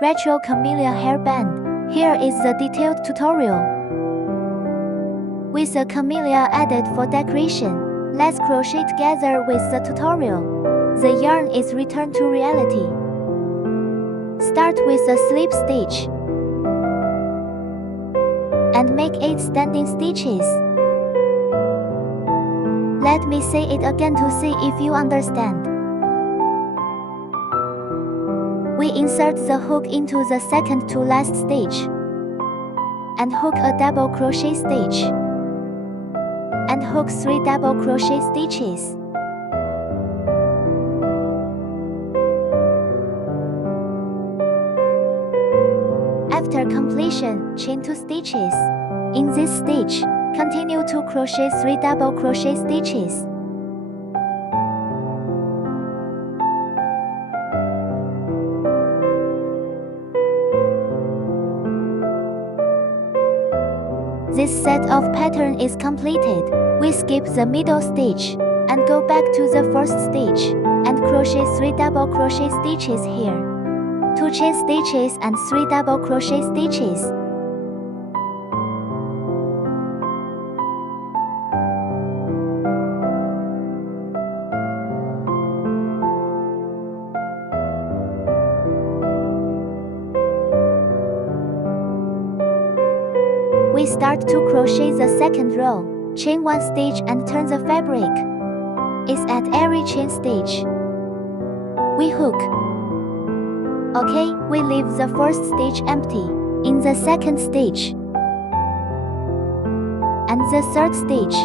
Retro Camellia hairband. Here is the detailed tutorial. With a camellia added for decoration, let's crochet together with the tutorial. The yarn is returned to reality. Start with a slip stitch and make 8 standing stitches. Let me say it again to see if you understand. We insert the hook into the second to last stitch and hook a double crochet stitch and hook 3 double crochet stitches. After completion, chain 2 stitches. In this stitch, continue to crochet 3 double crochet stitches. This set of pattern is completed. We skip the middle stitch and go back to the first stitch and crochet 3 double crochet stitches here. 2 chain stitches and 3 double crochet stitches. We start to crochet the second row. Chain 1 stitch and turn the fabric. Is at every chain stitch. We hook. Okay, we leave the first stitch empty in the second stitch and the third stitch.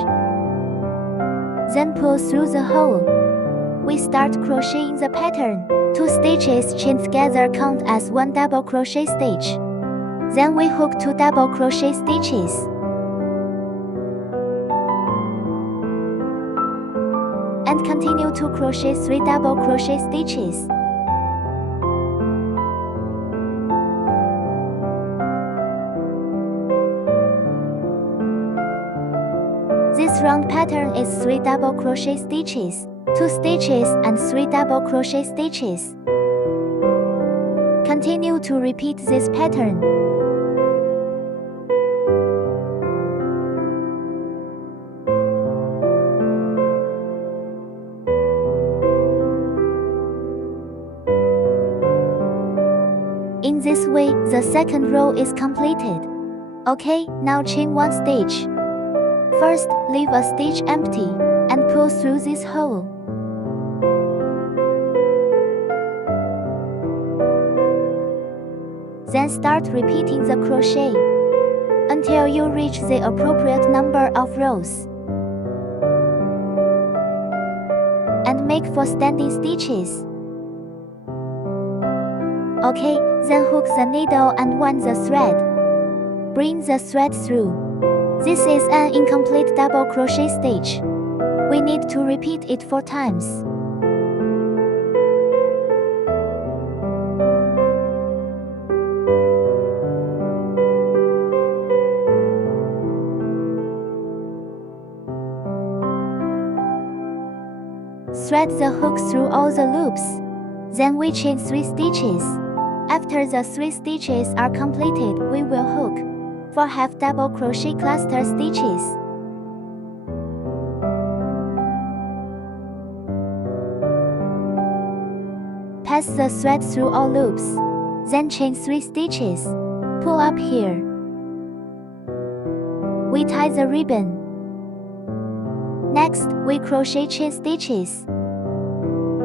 Then pull through the hole. We start crocheting the pattern. 2 stitches chained together count as 1 double crochet stitch. Then we hook 2 double crochet stitches and continue to crochet 3 double crochet stitches. This round pattern is 3 double crochet stitches, 2 stitches and 3 double crochet stitches. Continue to repeat this pattern. In this way, the second row is completed. Okay, now chain 1 stitch. First, leave a stitch empty and pull through this hole. Then start repeating the crochet until you reach the appropriate number of rows. And make 4 standing stitches. Okay, then hook the needle and wind the thread. Bring the thread through. This is an incomplete double crochet stitch. We need to repeat it 4 times. Thread the hook through all the loops. Then we chain 3 stitches. After the 3 stitches are completed, we will hook 4 half double crochet cluster stitches. Pass the thread through all loops. Then chain 3 stitches. Pull up here. We tie the ribbon. Next, we crochet chain stitches.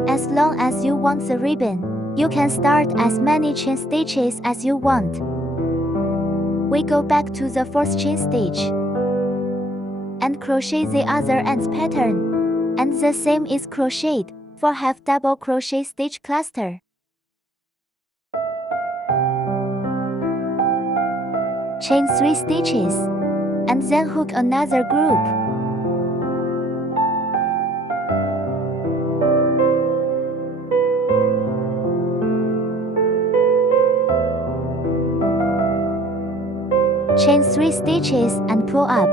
As long as you want the ribbon, you can start as many chain stitches as you want. We go back to the first chain stitch and crochet the other end's pattern, and the same is crocheted for half double crochet stitch cluster. Chain 3 stitches and then hook another group. Chain 3 stitches and pull up.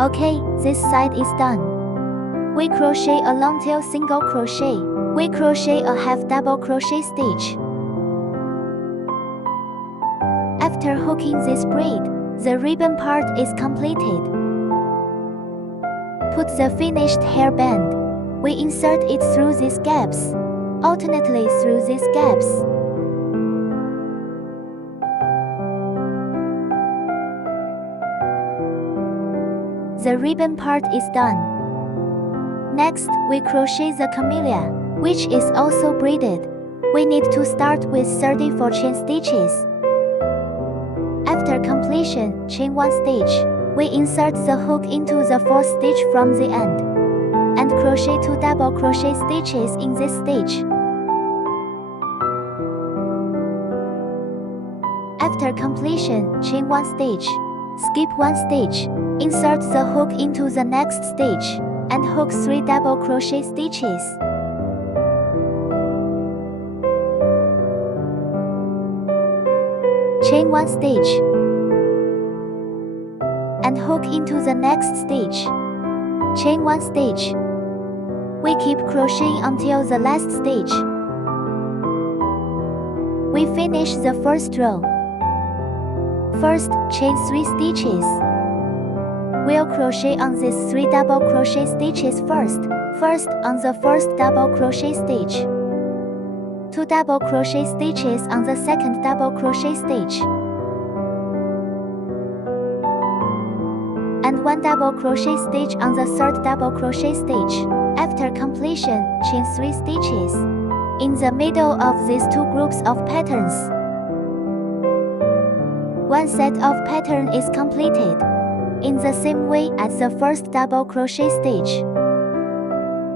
Okay, this side is done. We crochet a long tail single crochet. We crochet a half double crochet stitch. After hooking this braid, the ribbon part is completed. Put the finished hairband. We insert it through these gaps, alternately through these gaps. The ribbon part is done. Next, we crochet the camellia, which is also braided. We need to start with 34 chain stitches. After completion, chain 1 stitch. We insert the hook into the 4th stitch from the end, and crochet 2 double crochet stitches in this stitch. After completion, chain 1 stitch. Skip 1 stitch. Insert the hook into the next stitch, and hook 3 double crochet stitches. Chain 1 stitch, and hook into the next stitch. Chain 1 stitch. We keep crocheting until the last stitch. We finish the first row. First, chain 3 stitches. We'll crochet on these 3 double crochet stitches first. First, on the first double crochet stitch. 2 double crochet stitches on the second double crochet stitch. And 1 double crochet stitch on the third double crochet stitch. After completion, chain 3 stitches in the middle of these 2 groups of patterns. One set of pattern is completed in the same way as the first double crochet stitch.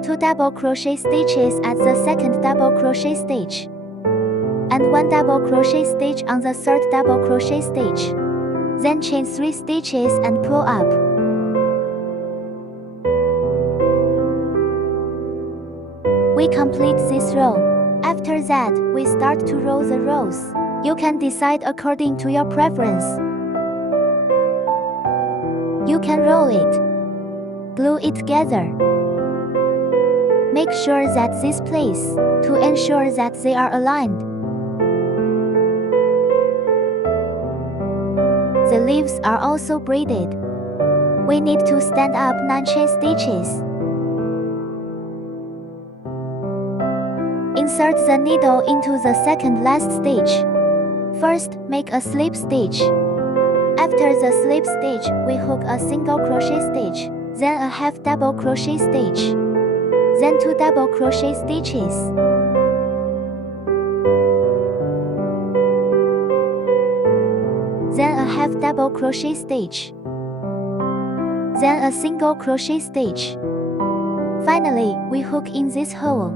2 double crochet stitches at the second double crochet stitch, and 1 double crochet stitch on the third double crochet stitch. Then chain 3 stitches and pull up. We complete this row. After that, we start to roll the rows. You can decide according to your preference. You can roll it, glue it together. Make sure that this place, to ensure that they are aligned. The leaves are also braided. We need to stand up 9 chain stitches. Insert the needle into the second last stitch. First, make a slip stitch. After the slip stitch, we hook a single crochet stitch, then a half double crochet stitch, then 2 double crochet stitches. Then a half double crochet stitch, then a single crochet stitch. Finally, we hook in this hole.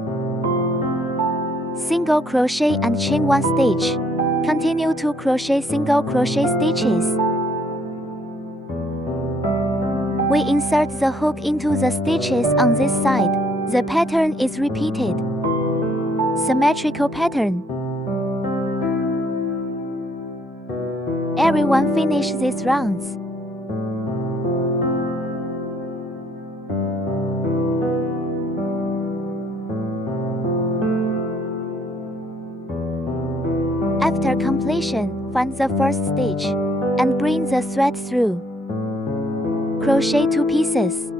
Single crochet and chain 1 stitch. Continue to crochet single crochet stitches. We insert the hook into the stitches on this side. The pattern is repeated. Symmetrical pattern. Everyone finish these rounds. After completion, find the first stitch and bring the thread through. Crochet 2 pieces.